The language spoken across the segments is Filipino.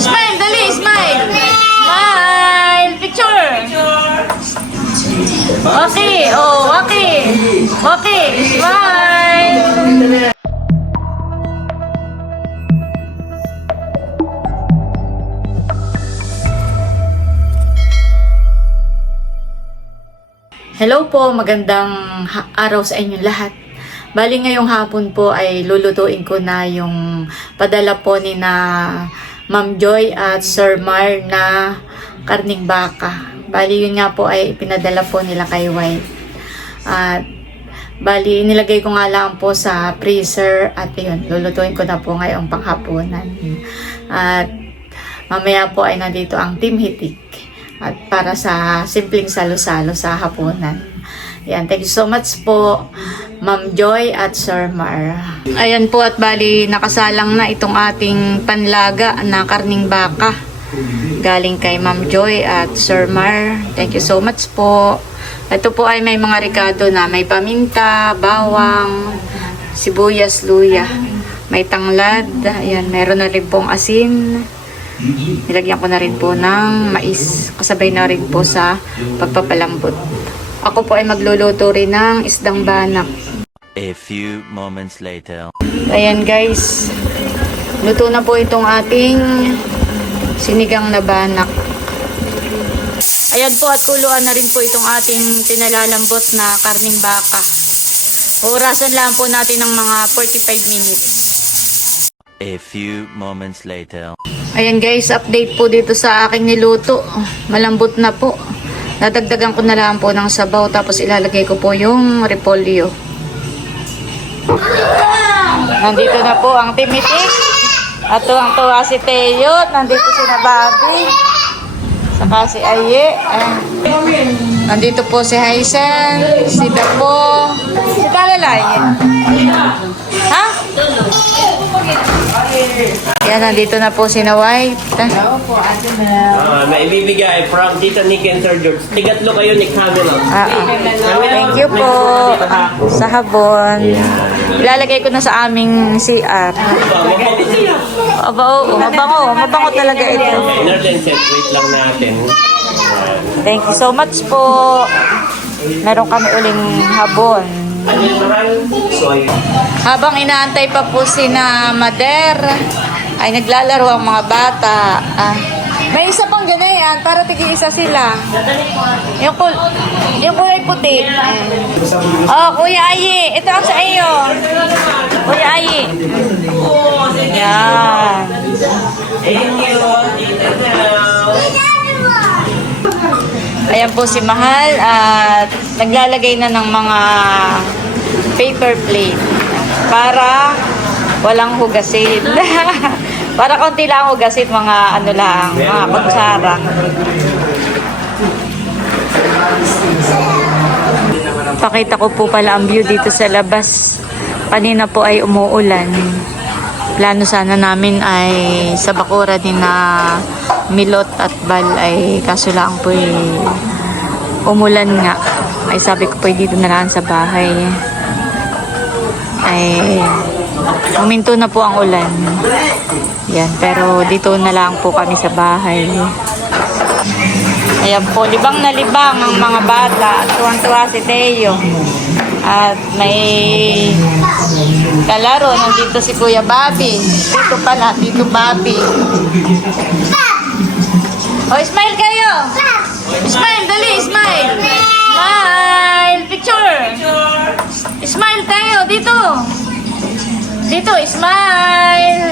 Smile, dali, smile. Smile, picture. Okay, oh, okay. Okay, smile. Hello po, magandang araw sa inyong lahat. Bali ngayong hapon po ay lulutuin ko na yung padala po ni na Ma'am Joy at Sir Mar na karning baka. Bali yun nga po ay pinadala po nila kay White. At bali nilagay ko nga lang po sa freezer at yun, lulutuin ko na po ngayong panghapunan. At mamaya po ay nandito ang Team Hitik. At para sa simpleng salo-salo sa hapunan. Yan, thank you so much po, Ma'am Joy at Sir Mar. Ayan po at bali nakasalang na itong ating panlaga na karning baka. Galing kay Ma'am Joy at Sir Mar. Thank you so much po. Ito po ay may mga rekado na may paminta, bawang, sibuyas, luya. May tanglad. Ayan, meron na rin pong asin. Nilagyan ko na rin po ng mais. Kasabay na rin po sa pagpapalambot. Ako po ay magluluto rin ng isdang banak. A few moments later. Ayan guys. Luto na po itong ating sinigang na banak. Ayan po at kuluan na rin po itong ating pinalalambot na karning baka. Orasan lang po natin ng mga 45 minutes. A few moments later. Ayan guys, update po dito sa aking niluto. Malambot na po. Nadagdagan ko na lang po ng sabaw tapos ilalagay ko po yung repolyo. Nandito na po ang timitik. At tuwang-tuwa si Teo. Nandito si Nababi. Saka si Aye. Nandito po si Haisen. Si Dapo. Si Talalay. Ha? Yan, nandito na po si na White. May ibibigay from Tita Nick and Sir George. Tigatlo kayo ni Camila. Thank you po. Sa habon. Ilalagay ko na sa aming CR. Mabango talaga ito. Emergency, wait lang natin. Thank you so much po. Meron kami uling habon. Habang inaantay pa po si na Mader, ay naglalaro ang mga bata. May isa pang ganayan, para tig-isa sila. Yung kulay puti. Oh, Kuya Ayi, ito ang sa iyo. Kuya Ayi. Yan. Ayan po si Mahal at naglalagay na ng mga paper plate para walang hugasin. Para konti lang hugasin, mga ano lang, mga kutsara. Pakita ko po pala ang view dito sa labas. Kanina po ay umuulan. Plano sana namin ay sa bakura din na Milot at Bal ay kaso lang po umulan nga. Ay sabi ko po dito na lang sa bahay. Ay huminto na po ang ulan. Yan, pero dito na lang po kami sa bahay. Ayan po, libang na libang ang mga bata. Tuwang-tuwa si Teo. At may kalaro. Nandito si Kuya Bobby. Dito pala, Tito Bobby. O, smile kayo! Smile, dali, smile! Smile! Picture! Smile tayo, dito! Dito, smile!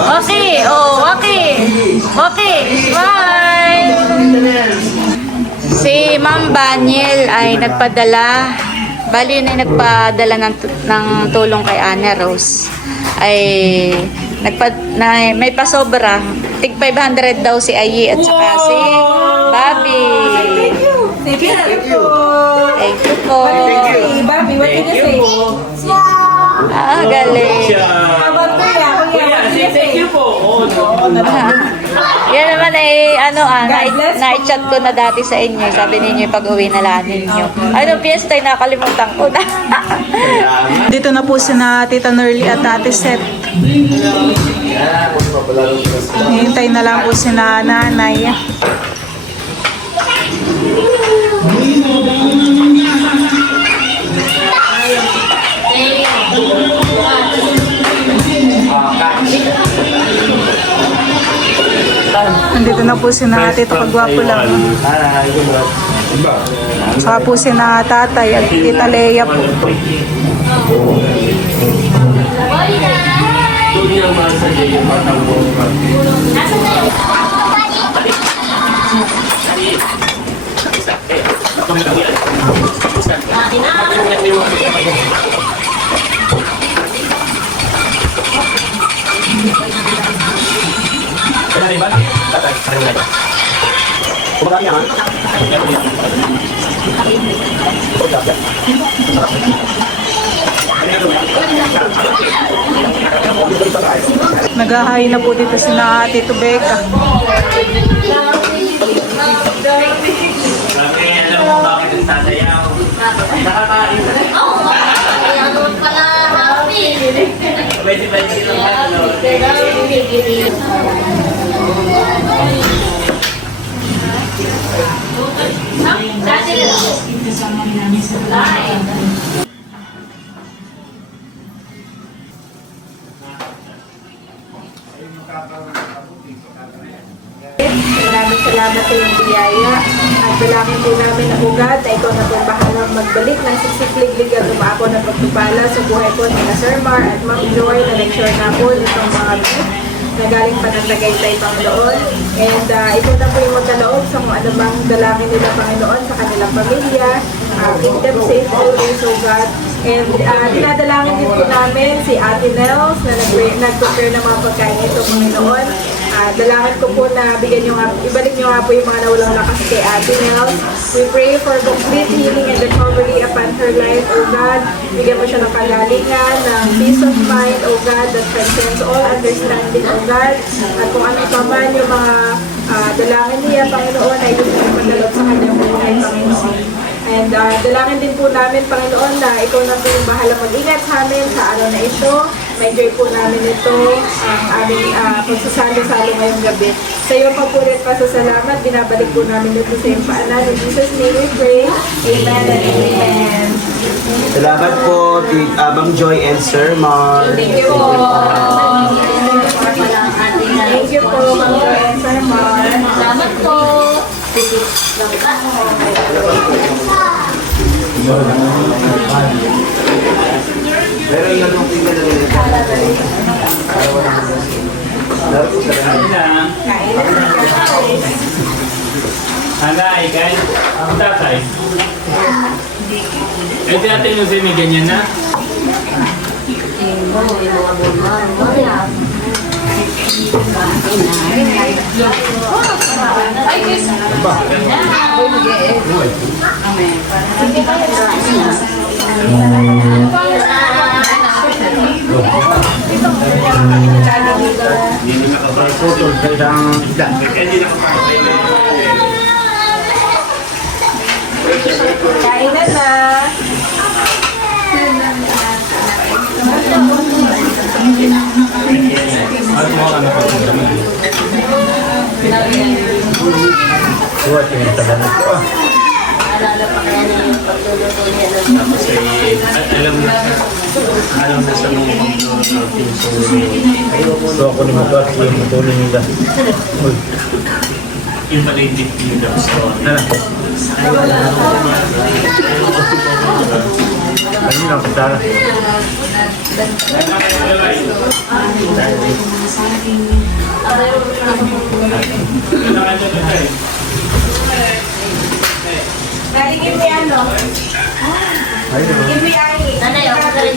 Okay, oh, okay! Okay, smile! Si Ma'am Baniel ay nagpadala, bali yun ay nagpadala ng tulong kay Ana Rose. Ay may pasobra, tig 500 daw si Ayi at saka si Bobby. Thank you. Thank you po. Bobby, what did you say? Galing. How about Kuya? Kuya, say thank you po. Oh, no. Yan naman God bless po. na-chat ko na dati sa inyo. Sabi ninyo pag-uwi na lang ninyo. Anong piyesta ay nakalimutan ko na. Dito na po sina Tita Nerly at Ate Seth. Hintay na lang po sina nanay. Nandito na po sina Tito Kagwapo lang. Saka po sina Tatay at Tita Leia po. Naghahay na po dito sina Tito Becca. Alam mo bakit nagsasayaw? Nakakain. Pwede silang Maraming salamat sa iyong biyaya at dalangin po namin na ugat na ikaw na po bahalang magbalik ng siksik-liglig at umako na pagtupala sa buhay po ni Sir Mar at Ma'am Joy na nag-share na po nitong mga gift na galing pa ng Tagaytay, Panginoon. And ikaw na po yung magkaloob sa kung ano bang dalangin nila, Panginoon, sa kanilang pamilya. Keep them safe always, O God. And dinadalangin din po namin si Ate Nels na nag-prepare ng mga pagkain ito, Panginoon. Dalangin ko po na ibalik niyo nga po yung mga nawalang lakas kay Ate Nels. We pray for complete healing and recovery upon her life, O God. Bigyan mo siya ng kagalingan, ng peace of mind, O God, that transcends all understanding, O God. At kung ano pa man yung mga dalangin niya, Panginoon, ay gusto mo magdalot sa kanyang buhay, Panginoon. And dalangin din po namin, Panginoon, na ikaw na po yung bahala mag-ingat sa amin sa araw na ito. May joy po namin ito, ang aming pagsasalo-salo ngayong gabi. Sa iyo pa po rin pasasalamat, binabalik po namin ito sa iyong paanan. In Jesus' name we pray. Amen and amen. Salamat po, Ma'am Joy and Sir Mar. Thank you po. Thank you po, Ma'am Joy and Sir Mar. Salamat po. Anay, guys. Ang tatay. Eh, di natin yung may ganyan na. Kainan na. alam na sa mga pagkakas So ako ni Magat, yung matulong nila. yung pala yung tip nyo daw sa Ano lang, katara. Give me ano? Give me ay. Nanay, ako ka rin.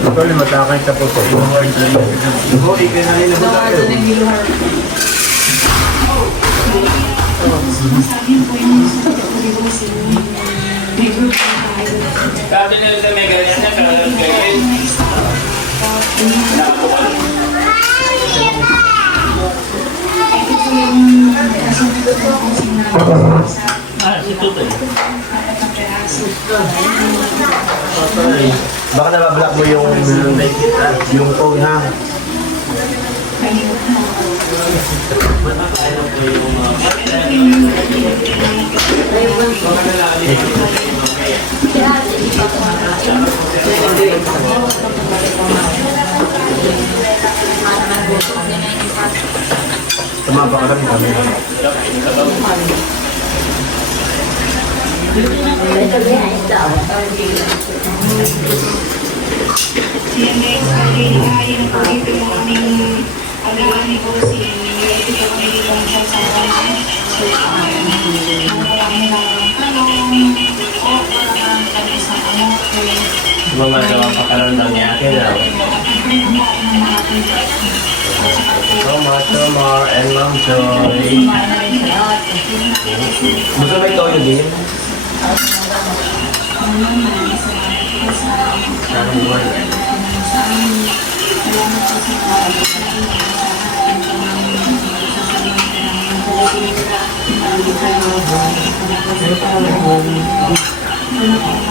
Ito yung matakay sa puso. Hoy, kinahin na ba tayo? Sabi nila sa may ganyan na, ganyan. Si Tutoy. Baka nabablock mo yung phone ha. Tumaba ka lang kami. Gumagawa pa ka lang ng yakin na. Tomar and Ma'am Joy. Gusto ba ito yun din? Sana buwan.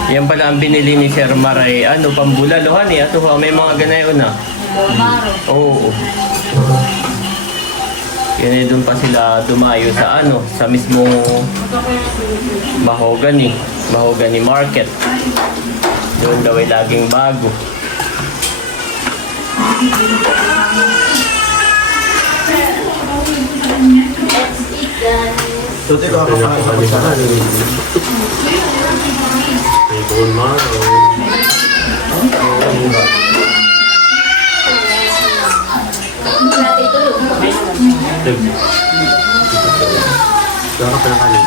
Yan pala ang binili ni Sir Maray. Ano, pambulaluhan eh. Ato may mga ganayon na. Oo. Yan eh, doon pa sila dumayo sa ano, sa mismong Mahogany Market. Doon daw ay laging bago. Tuti ko kakakain sa sana. May bone marrow. Saka pala kanin.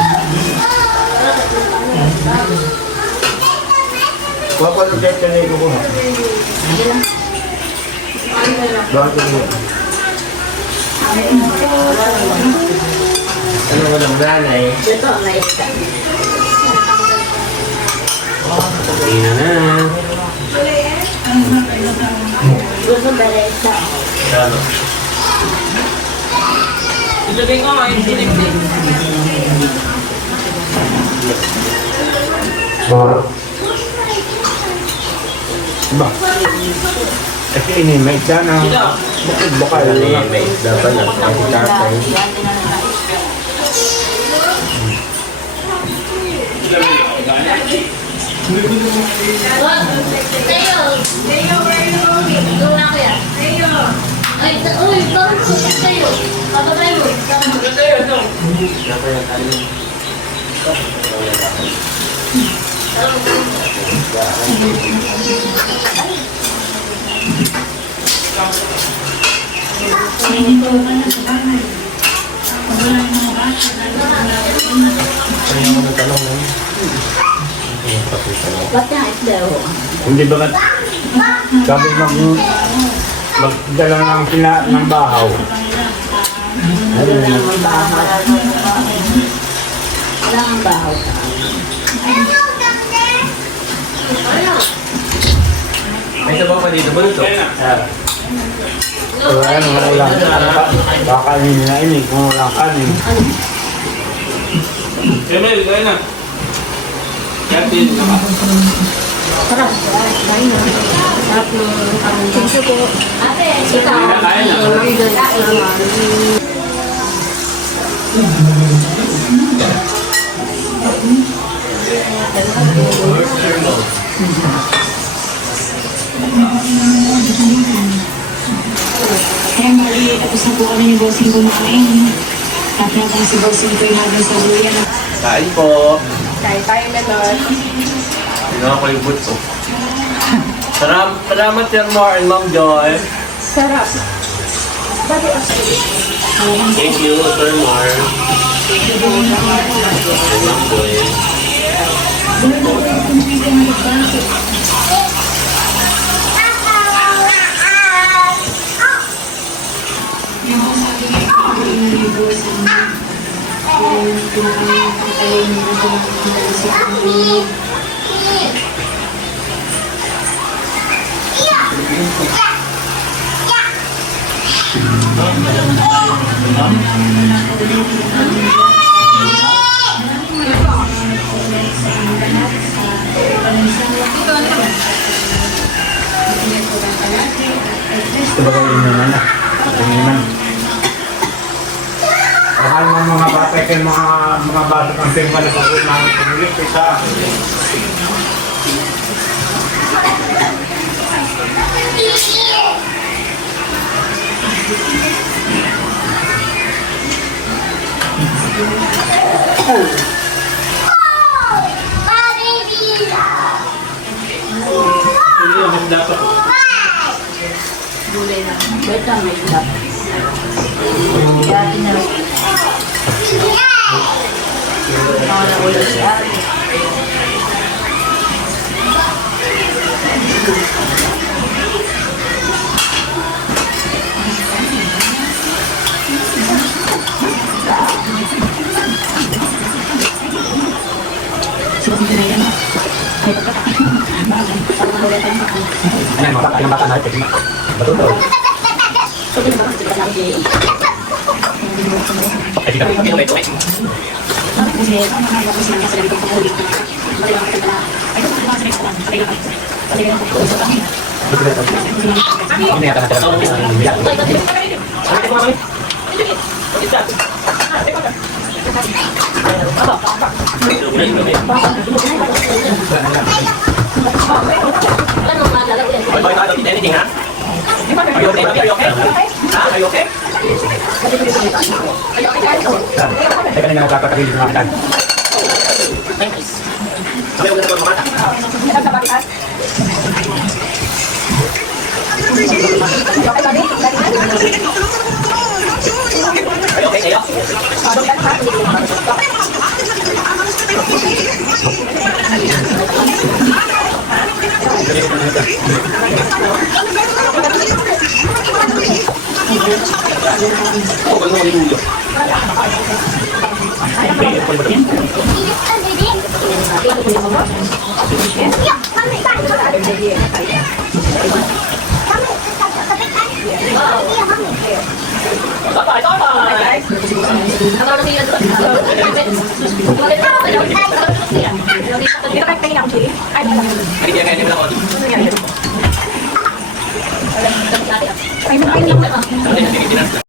Kuha pa ng date na ito ko ha. Bakit ito? Ano walang granay? Ina na. Ano? Ilagay ko nga yung sinig-sinig. Ba? Kasi ini-make sana. Bukod-bukal. May isda pa na. Ang tatay. Hindi ba sabi magdala ng ng bahaw. May sabaw pa dito ba ito? So, ano, walang kakanin na ini kung walang kanin. Emel, kaya na. Kaya din na. Kaya na. Kaya mali, tapos na po kami ni Bossing kumain. At natin si Bossing ko yung habang sa luya na. Kain po. Kain tayo, Melot. Sino ako yung buto? Salamat Sir Mar and Ma'am Joy. Sarap. Thank you, Sir Mar. And Ma'am Joy. Yung sabi niya, yung Bossing. Yung pinakain niya sa mga Huh? Ito ba kayo naman na? Ito naman. Akala mo mga bata kayo mga bata ng simple sa mga pagkakulit isa. Hindi naman dapat. Ano yung mga bata na ito? Matuto. Ini yang Anything, ha? Are you okay? Are you okay? Ha? Are you okay? Teka na nakakatakin ng mga Sabi ko na ito mga bata. Are you okay, Kayo? Ay,